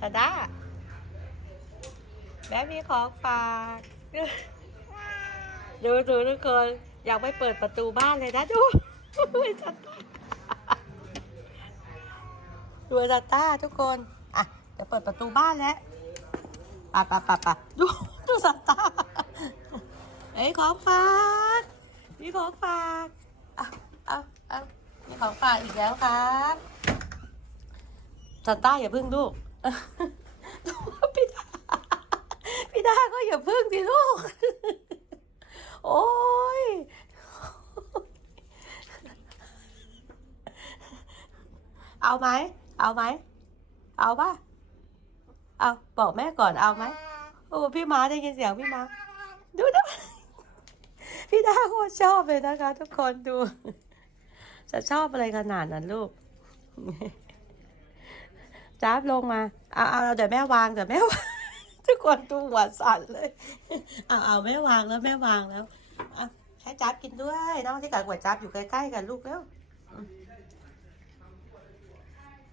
ตาด้าแม่มีของฝากดูดูทุกคนอยากไปเปิดประตูบ้านเลยนะดูดูซันต้าดูซันต้าทุกคนอะเดี๋ยวเปิดประตูบ้านแล้วปะปะปะปะดูดูซันต้าเอ้ยของฝากมีของฝากอะเอาเอามีของฝากอีกแล้วครับซันต้าอย่าพึ่งลูกดู พี่ดาพี่ดาก็อย่าพึ่งสิลูก โอ้ยเอาไหม เอาไหม เอาป่ะ เอาบอกแม่ก่อนเอาไหม โอ้พี่ม้าได้ยินเสียงพี่ม้า ดูนะพี่ดาโคตรชอบเลยนะคะ ทุกคนดู จะชอบอะไรขนาดนั้นลูก จ้าบลงมาเอาเอาเดี๋ยวแม่วางเดี๋ยวแม่วางทุกคนดูหัวสั่นเลยเอาเอาแม่วางแล้วแม่วางแล้วอะให้จับกินด้วยน้องที่กับก๋วจับอยู่ใกล้ๆกันลูกแล้วม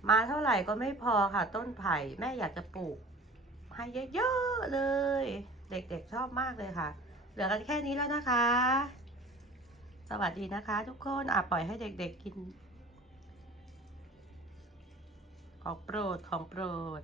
มาเท่าไหร่ก็ไม่พอค่ะ ต้นไผ่แม่อยากจะปลูกให้เยอะๆเลย เด็กๆชอบมากเลยค่ะ เหลือกันแค่นี้แล้วนะคะ สวัสดีนะคะ ทุกคนอะปล่อยให้เด็ก ๆกิน ของโปรดของโปรด